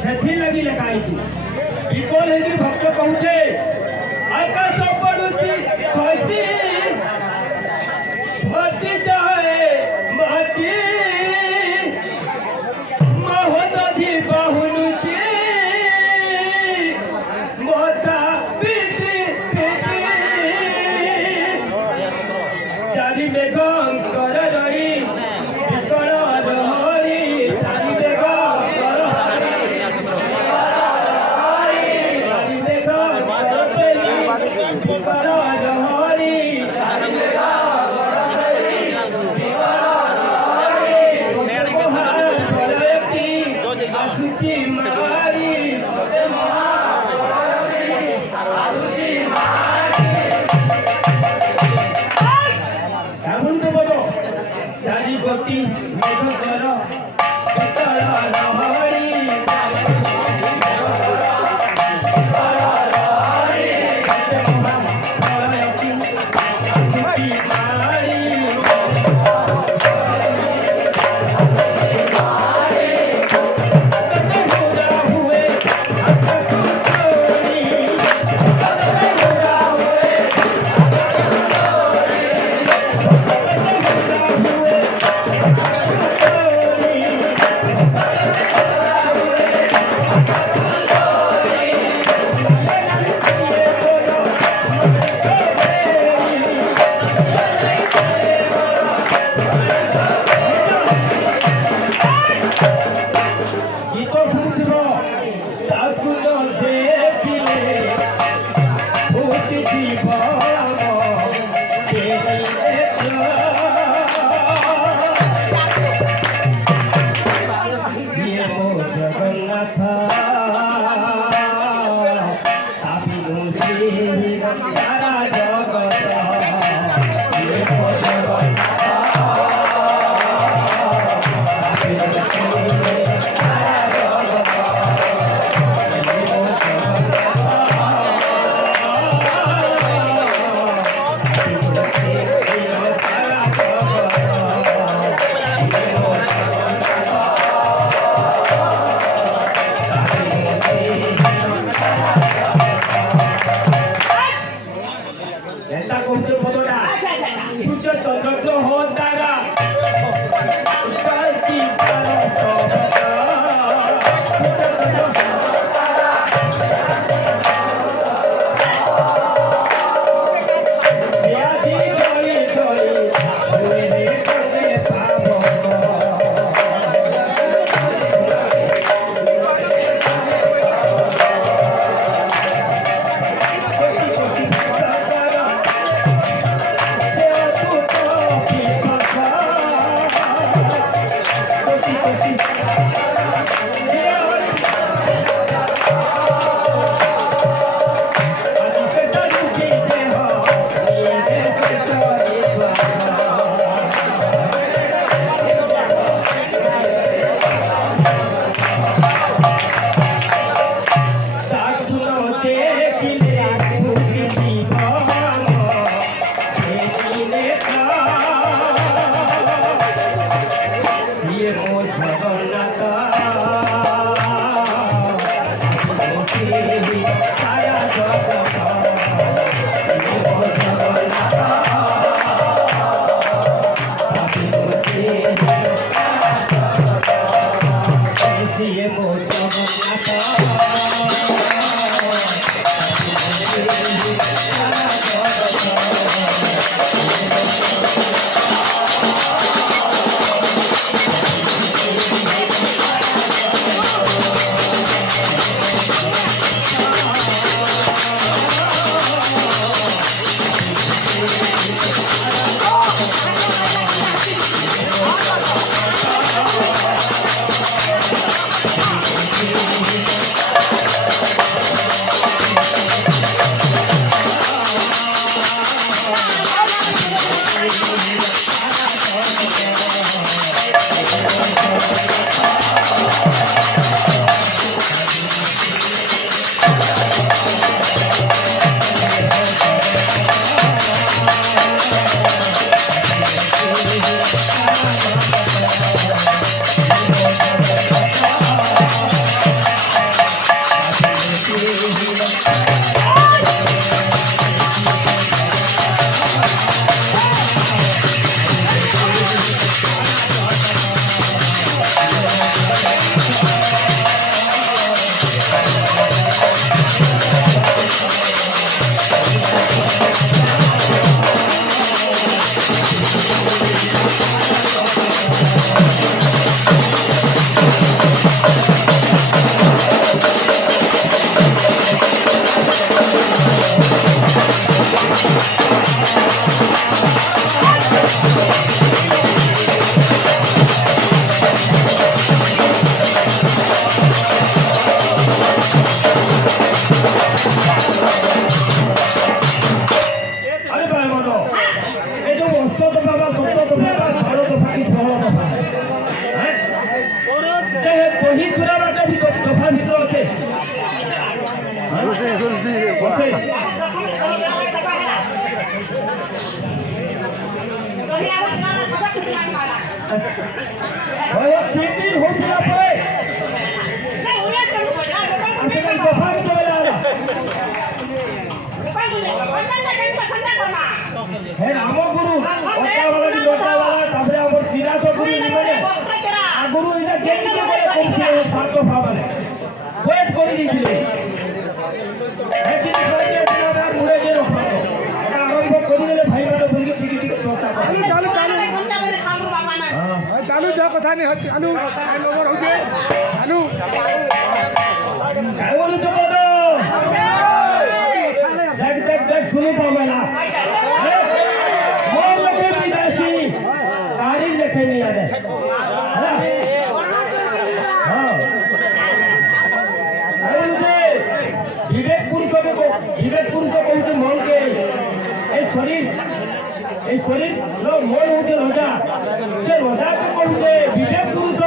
ସେଥିଲାଗି ଲେଖା ହେଇଛି ବିକଳ ହେଇକି ଭକ୍ତ କହୁଛେ ଆକାଶ ପଡୁଛି ଖସି ମାଟି ଯାଏ ମାଟି ମହୋଦଧି ବାହୁନୁଛି ମଥା ପିଠି ପିଠି ଚାରି ମେଘଙ୍କର ରହି ବିକଳ ରହରି ଚାରି ମେଘଙ୍କର ସିଏ ବହୁତ चालू जा कथा नहीं चालू ओवर हो जाए चालू काय बोलू शकतो जग जग जग सुनू पावला मोर लगे विदेशी तारीख लिखे नहीं आले हां अरे मुझे विवेक पुरुष को मन के ए शरीर जो मन होते रोजा से रोजा को कहते विवेक पुरुष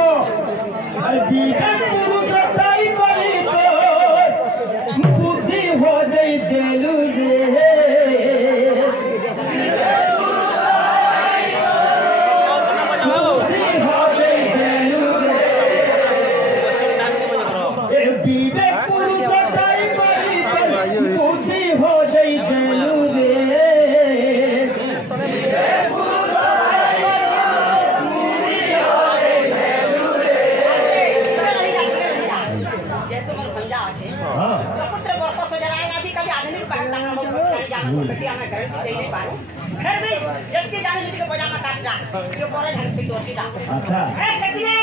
अरे विवेक पुरुष ताई करी तो बुद्धि हो जाई देलु रे बुद्धि हो जाई देलु रे ए विवेक पुरुष ताई करी तो बुद्धि हो जाई देलु रे फिर भी जबकि जाने छुट्टी के पजामा काट जा ये पूरा झंड पे टोटी जा अच्छा ए कटने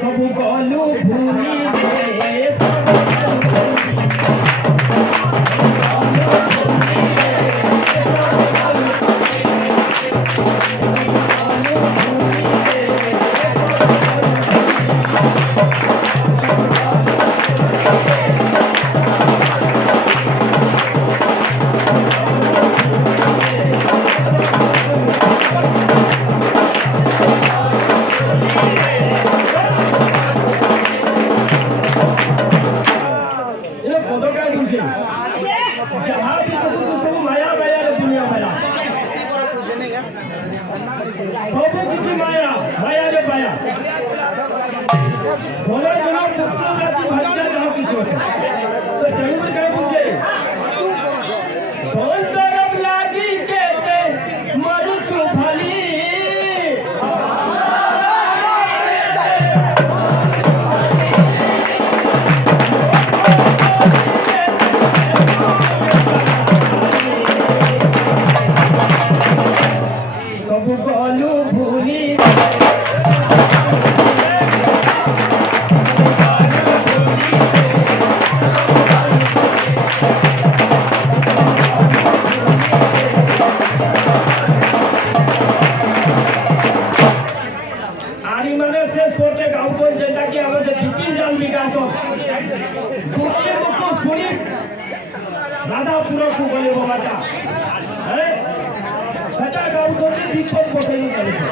ସବୁ ଗଲୁ ଭୁଲି ରେ ସବୁ ଗଲୁ ଭୁଲି। ରାଧାପୁରକୁ ଗଲେ ବାବାଟା ସେଟା ଗାଉଛନ୍ତି ବିପଦ ପକେଇ ଚାଲିছে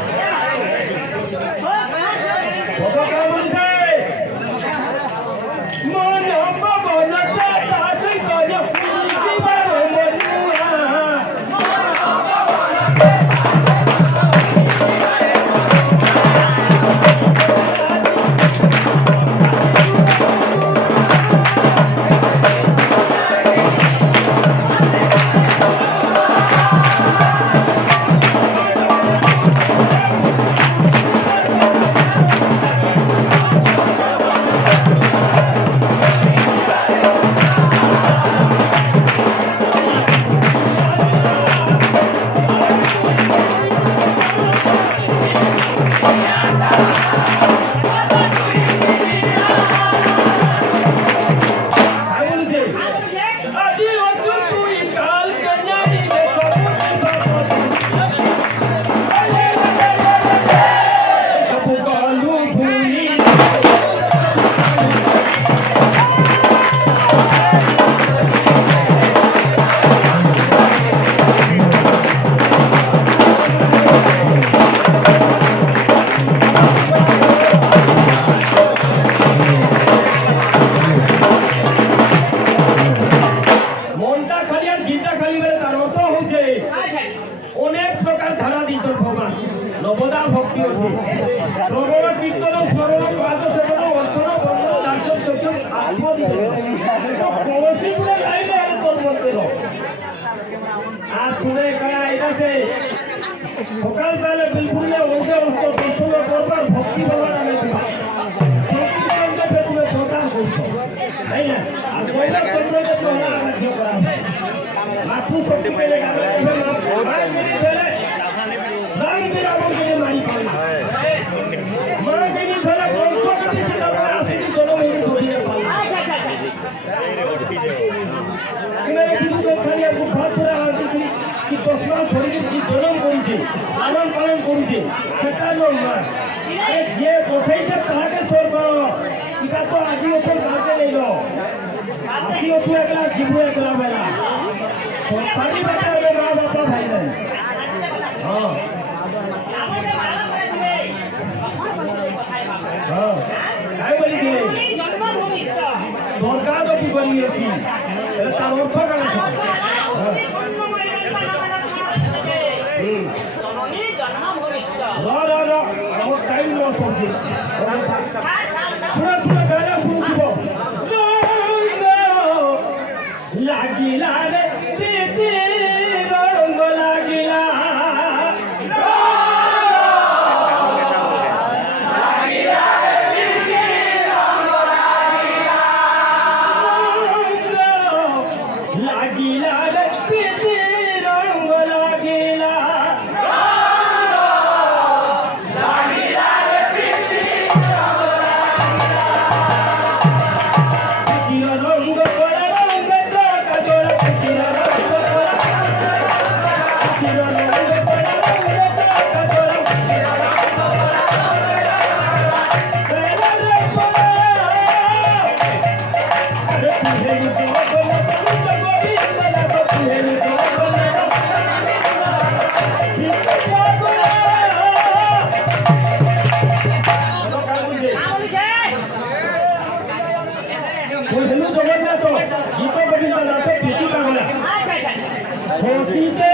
সকাল বেলা বিলকুল উঠে उसको দর্শন করবার ভক্তি ভাবা না তুমি কথা বলছো তাই না আর কয়লা তোমরা তো তোমরা আরাধ্য করা মাতৃ শক্তি পেলে গানা রাম বিরাম করে মারি পাই মা যিনি ধরে বর্ষ কাটিছে তারপরে আসেনি জনমূল ধরিয়ে পাই তুমি কিছু খালি ভাত করে আসি কি প্রশ্ন শরীরে কি জনম করছে লালন পালন করছে সেটা নয় যে পঠাইছে তাহাকে সর করো এটা তো আজি বছর কাছে নেইল আসি ওঠু একলা জীবু একলা বেলা পানি বাটা হলে মা বাপা ভাই নাই হ্যাঁ হ্যাঁ তাই বলিছে সরকার তো কি করিয়েছি তার অর্থ কেন আমার টাইম নেওয়া সবজি শুনে শুনে গানা শুনছিব লাগিলা রে প্রীতি রঙ্গ লাগিলা লাগিলা ଜଗନ୍ନାଥ ଗୀତ ଗୋବିନ୍ଦ ନାଥ ପ୍ରୀତି ପାଗଳା ଆଚ୍ଛା ଆଚ୍ଛା ଖୋସିତେ